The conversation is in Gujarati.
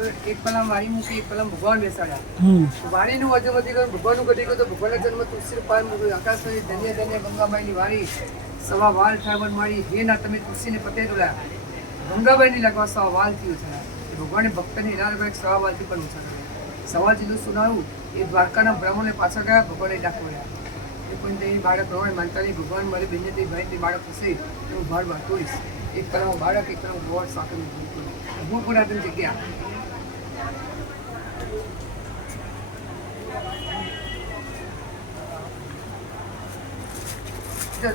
તો એક પલમ વારી મૂકી, એક પલમ ભગવાન બેસાડ્યા. વારીનું વજનવતી કર્યું, ભગવાનનું ઘટી ગયું. તો ભગવાનના જન્મ તુલસી પાર મૂક્યું. આકાશની ધન્ય ધન્ય ગંગાબાઈની વારી સવા વાલ ઠાબર મારી. હે ના તમે તુલસીને પતે તોડ્યા. ગંગાબાઈની લગવા સવા વાલથી ઉછળ્યા. ભગવાને ભક્તની હિરાર સવા વાલથી પણ ઉછળ્યા. સવા જેટલું સુનાવું એ દ્વારકાના બ્રાહ્મણને પાછળ ગયા. ભગવાને ડાકવાયા. એ કોઈ તેની બાળક પ્રમાણે માનતા નહીં. ભગવાન મારી બેનથી ભાઈ બાળક હશે એવું ભાર તોડીશ. એક કલામાં બાળક, એક કલામાં ગોળ સાકર હું પુરાતન જગ્યા. જય